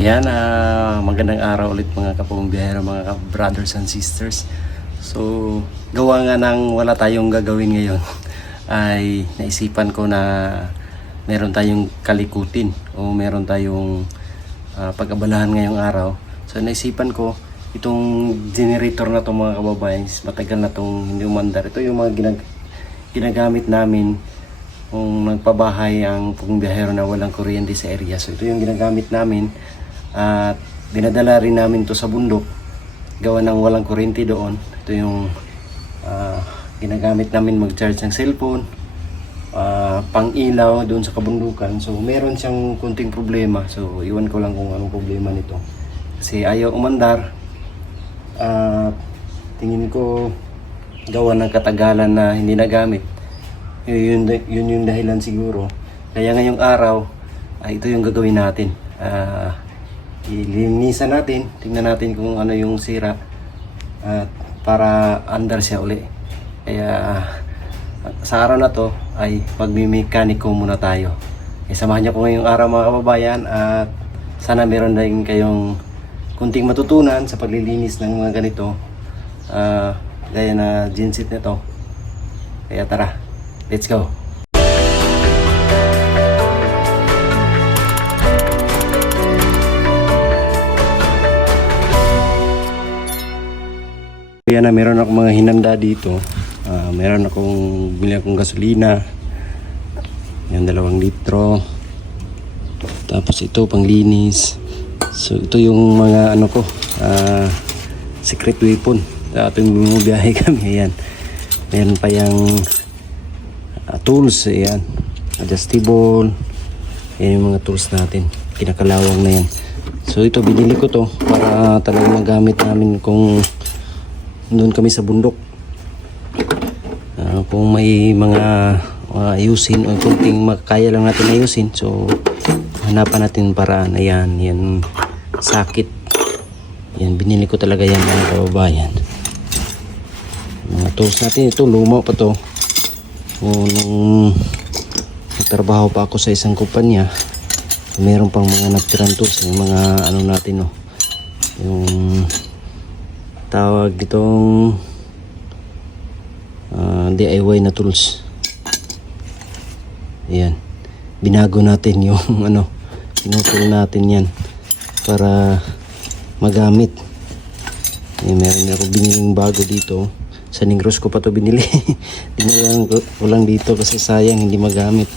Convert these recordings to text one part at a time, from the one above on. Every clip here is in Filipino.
Yan, magandang araw ulit mga kapumbiyahero, mga brothers and sisters. So, gawa nga nang wala tayong gagawin ngayon, ay naisipan ko na meron tayong kalikutin o meron tayong pag-abalahan ngayong araw. So, naisipan ko, itong generator na to mga kababayan, matagal na tong hindi umandar. Ito yung mga ginagamit namin kung nagpabahay ang pumbiyahero na walang kuryente sa area. So, ito yung ginagamit namin. At dinadala rin namin to sa bundok gawa ng walang kuryente doon. Ito yung ginagamit namin mag-charge ng cellphone, pang ilaw doon sa kabundukan. So meron siyang kunting problema, so iwan ko lang kung anong problema nito kasi ayaw umandar. Tingin ko gawa ng katagalan na hindi nagamit, yun yung dahilan siguro. Kaya ngayong araw ay ito yung gagawin natin. Ilinisan natin, tingnan natin kung ano yung sira at para andar siya uli. Kaya sa araw na to ay magmi-mekaniko muna tayo. Samahan niyo ko ngayong araw mga kababayan at sana meron din kayong kunting matutunan sa paglilinis ng mga ganito gaya na genset nito. Kaya tara, let's go! Kaya na meron akong mga hinanda dito. Meron akong bili akong gasolina. Yan, 2 litro. Tapos ito panglinis. So ito yung mga ano ko, secret weapon. Ito yung bumibiyahe kami. Ayan. Meron pa yung tools. Ayan. Adjustable. Yan yung mga tools natin. Kinakalawang na yan. So ito binili ko to para talagang magamit namin kung doon kami sa bundok. Kung may mga ayusin o kunting makaya lang natin ayusin, so hanapan natin paraan. Ayan, yan sakit. Yan, binili ko talaga yan mga kababayan. Mga tools natin, ito luma pa to. Nung nagtrabaho pa ako sa isang kumpanya, meron pang mga nagtirang tools, yung mga ano natin, no, yung tawag ditong DIY na tools. Ayan, binago natin yung ano, pinutol natin yan para magamit. Ayan, meron ako biniling bago dito sa Negros ko pa to binili. Dinilang ko lang dito kasi sayang hindi magamit.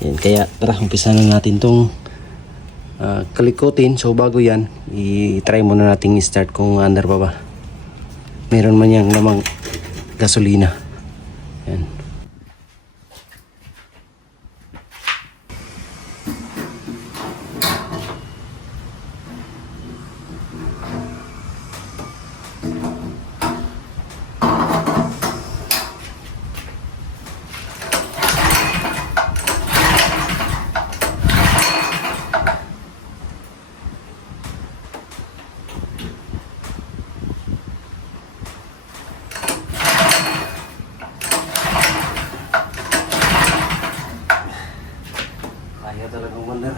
Ayan, kaya tara, umpisa na natin tong kalikutin. So bago yan, i-try muna natin i-start kung under pa ba. Meron man yang namang gasolina. Yan. Ayaw talagang mandar.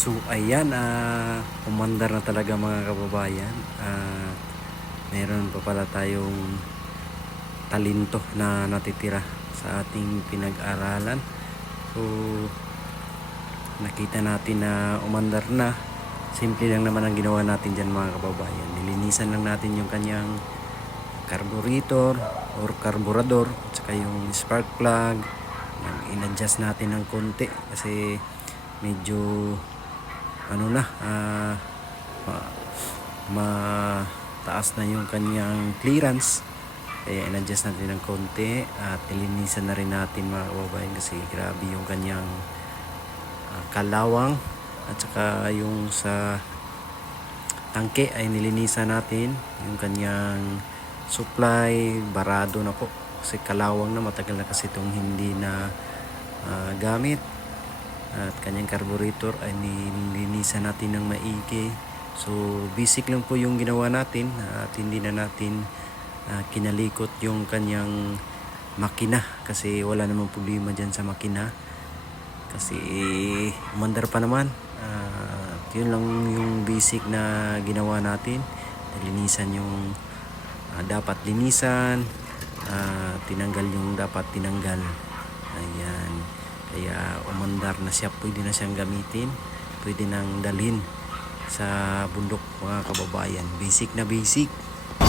So ayan, umandar na talaga mga kababayan. Meron pa pala tayong talento na natitira sa ating pinag-aralan. So nakita natin na umandar na. Simple lang naman ang ginawa natin dyan mga kababayan. Nilinisan lang natin yung kanyang carburetor or carburador at saka yung spark plug. In-adjust natin ng konti kasi medyo mataas na yung kanyang clearance, kaya in-adjust natin ng konti at nilinisan na rin natin mga kababayan kasi grabe yung kanyang kalawang. At saka yung sa tangke ay nilinisan natin yung kanyang supply, barado na po kasi kalawang na, matagal na kasi itong hindi na gamit. At kanyang carburetor ay nilinisan natin ng maigi. So basic lang po yung ginawa natin at hindi na natin kinalikot yung kanyang makina kasi wala namang problema dyan sa makina kasi umandar pa naman. Yun lang yung basic na ginawa natin. Nilinisan yung dapat linisan, tinanggal yung dapat tinanggal. Ayan, kaya umandar na siya, pwede na siyang gamitin, pwede nang dalhin sa bundok mga kababayan. Basic na basic.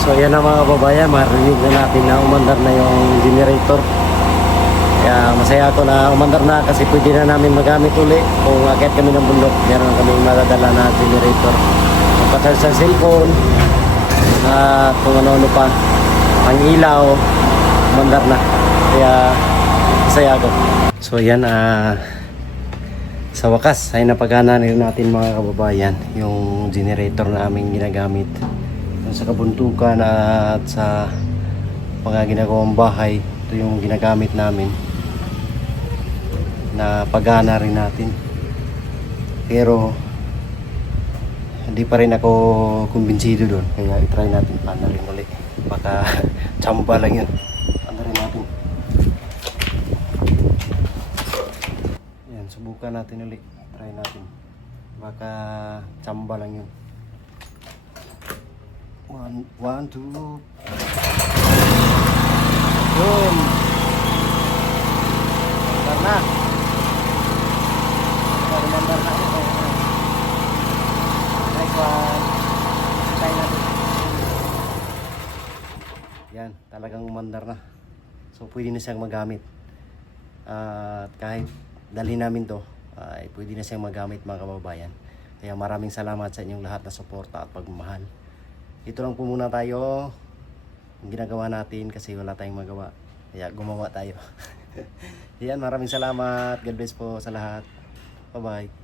So yan na mga kababayan, marinig na natin na umandar na yung generator. Kaya masaya ako na umandar na kasi pwede na namin magamit uli. Kung akit kami ng bundok, meron kami madadala na generator. Pagkasal sa cellphone at kung ano-ano pa, ang ilaw, umandar na. Kaya masaya ako. So yan, sa wakas ay napagana rin natin mga kababayan yung generator na aming ginagamit sa kabuntukan at sa mga ginagawang bahay. Ito yung ginagamit namin na pagana rin natin, pero hindi pa rin ako kumbinsido doon, kaya itry natin panalin ulit, baka tsamba lang yun. Panalin natin, yan, subukan natin ulit, try natin, baka tsamba lang yun. 1, 2 yun, karena mandar na ako. Nice one. Try natin. Yan, talagang umandar na. So pwede na siyang magamit. At kahit dalhin namin to, ay pwede na siyang magamit mga kababayan. Kaya maraming salamat sa inyong lahat na suporta at pagmamahal. Ito lang po muna tayo ang ginagawa natin kasi wala tayong magawa. Kaya gumawa tayo. Yan, maraming salamat. God bless po sa lahat. Bye-bye.